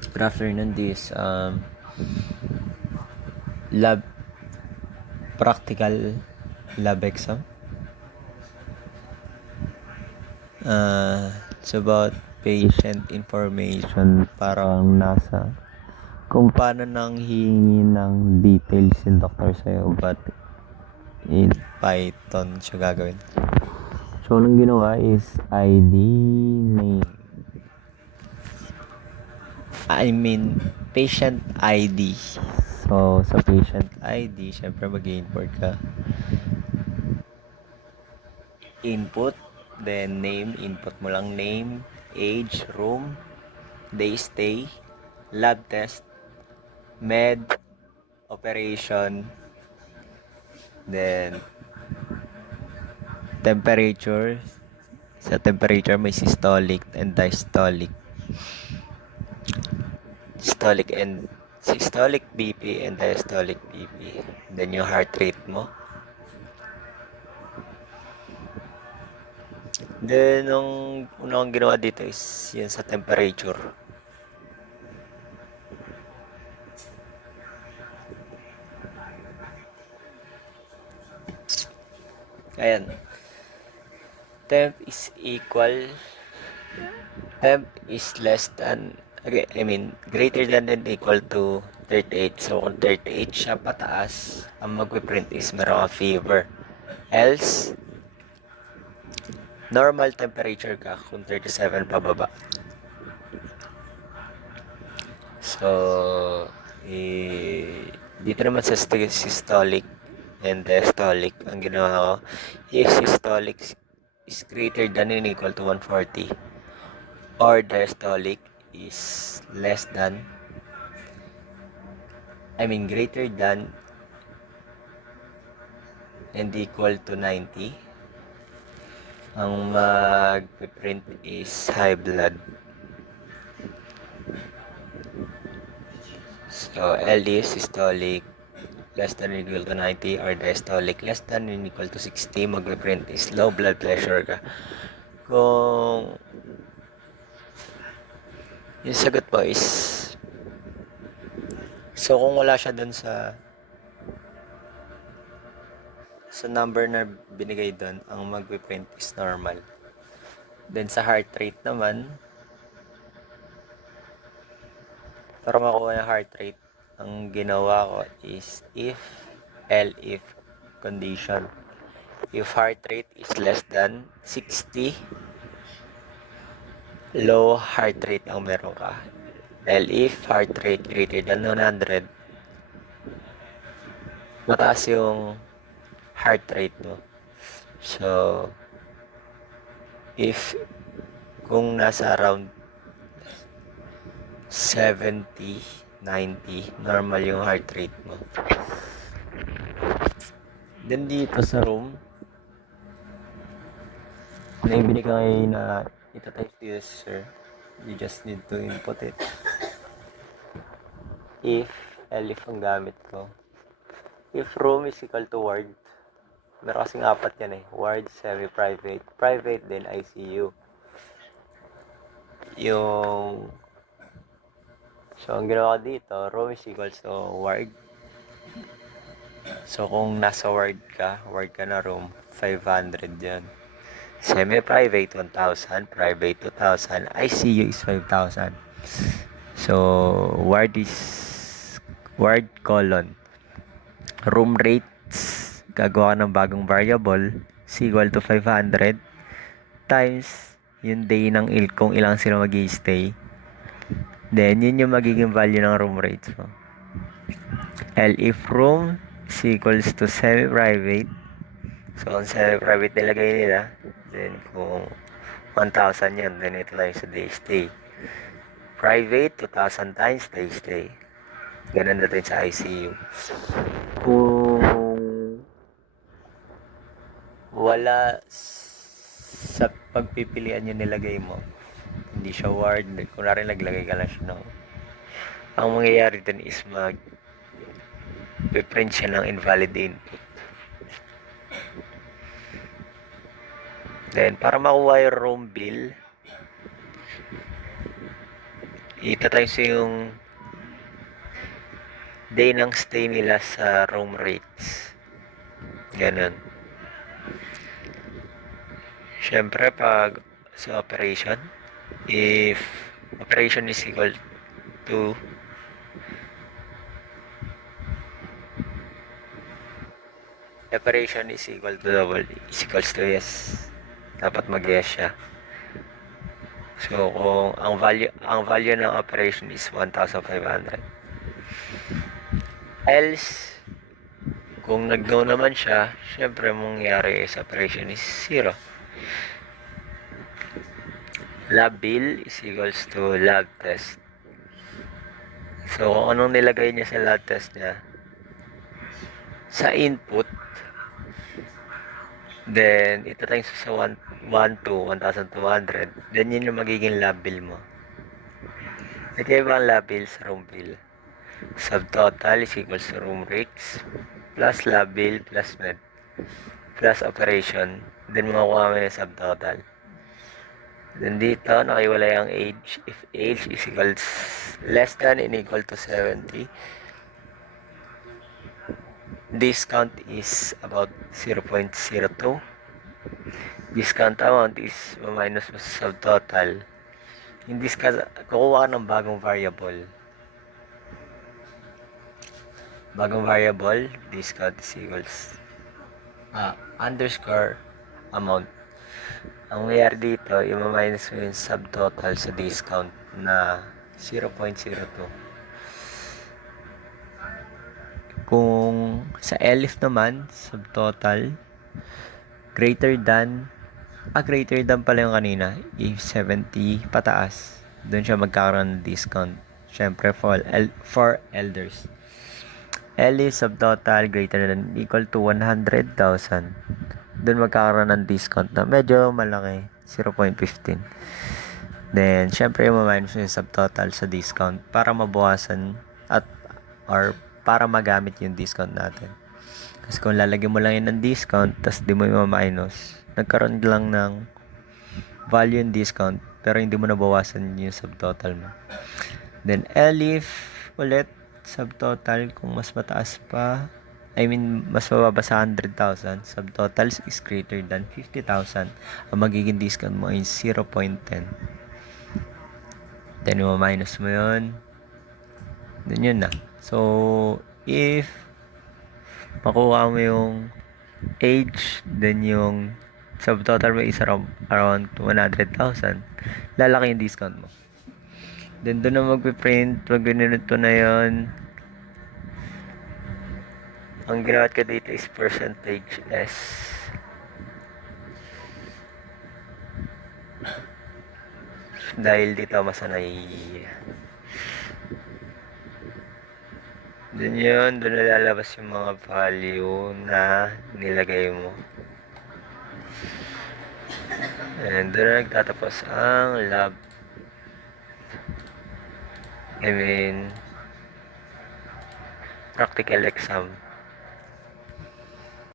Good afternoon. This lab practical lab exam. It's about patient information. Parang nasa kung paano nang hihingi ng details yung doctor sa'yo, but in Python siya gagawin. So, anong ginawa is ID, name. Patient ID. So, sa patient ID, syempre mag-import ka. Input, then name, input mo lang name, age, room, day stay, lab test, med, operation, then temperature. Sa temperature may systolic and diastolic. Systolic BP and diastolic BP. Then yung heart rate mo. Then, nung una kong ginawa dito is yun sa temperature. Ayan. Temp is less than, greater than and equal to 38. So, kung 38 siya pataas, ang magpiprint is meron ka fever. Else, normal temperature ka kung 37 pababa. So, dito naman sa systolic and diastolic, ang ginawa ko, is systolic is greater than and equal to 140. Or diastolic is greater than and equal to 90. Ang mag-print is high blood. So, LD is systolic less than or equal to 90 or diastolic less than or equal to 60. Mag-print is low blood pressure ka. Kung yung sagot mo is so kung wala siya dun sa number na binigay dun, ang magpiprint is normal. Then sa heart rate naman, para makuha yung heart rate, ang ginawa ko is if condition. If heart rate is less than 60, low heart rate ang meron ka. If heart rate greater than 100, mataas yung heart rate mo. So, kung nasa around 70, 90, normal yung heart rate mo. Then dito sa room, na yung binigay na itatype dito, sir, you just need to input it. If ang gamit ko. If room is equal to ward, meron kasing apat yan ward, semi-private, private, then ICU. So, ang ginawa ko dito, room is equals to ward. So, kung nasa ward ka na room, 500 yan. Semi-private, 1,000. Private, 2,000. ICU is 5,000. So, ward colon. Room rates, gagawa ng bagong variable, is equal to 500 times yung day ng kung ilang sila mag-i-stay. Then, yun yung magiging value ng room rates mo. If room is equals to semi-private, so kung semi-private nilagay nila, then kung 1,000 yan, then ito lang yung sa day stay. Private, 2,000 times day stay. Ganun natin sa ICU. Kung wala sa pagpipilian yung nilagay mo, hindi siya ward, kung narin naglagay ka lang siya ng, ang mangyayari din is print siya ng invalid input. Then, para makuha yung room bill, Ita-times yung day ng stay nila sa room rates. Ganun. Siyempre, pag sa operation, if operation is equal to operation is equal to double is equals to yes. Dapat mag-yes siya. So, kung ang value ng operation is 1,500. Else, kung nag-no naman siya, syempre mangyayari is operation is 0. Lab bill is equals to lab test. So, kung anong nilagay niya sa lab test niya, sa input, then ito times sa 1 to 1,200, then yun yung magiging lab bill mo. Nagkaiba ang lab bill sa room bill. Subtotal is equals to room rates plus lab bill plus med plus operation, then makukuha mo yung subtotal. Then dito nakiwalay ang age. If age is equals less than and equal to 70, discount is about 0.02. Discount amount is minus mo sa subtotal. Yung discount, kukuha ng bagong variable. Bagong variable, discount is equals underscore amount. Ang mayroon dito, i-minus mo yung subtotal sa discount na 0.02. Kung sa ELIF naman, subtotal, greater than pala yung kanina, if 70 pataas, doon siya magkakaroon ng discount. Siyempre, for elders. ELIF subtotal greater than equal to 100,000. Doon magkakaroon ng discount na medyo malaki, 0.15. Then, syempre, ma-minus yung subtotal sa discount para mabawasan or para magamit yung discount natin. Kasi kung lalagyan mo lang yun ng discount, tas di mo yung minus, nagkaroon lang ng value yung discount, pero hindi mo nabawasan yung subtotal mo. Then, ELIF, ulit, subtotal, kung mas mataas pa, mas mababa sa 100,000, subtotal is greater than 50,000. Ang magiging discount mo ay 0.10. Then, minus mo yun. Then, yun na. So, if makuha mo yung age, then yung subtotal mo is around 100,000, lalaki yung discount mo. Then, doon na magpiprint. Pag binunuto na yun, ang ginawat ko dito is percentage S. Dahil dito masanay. Doon yun, doon nalalabas yung mga value na nilagay mo. And doon na nagtatapos ang lab. Practical exam.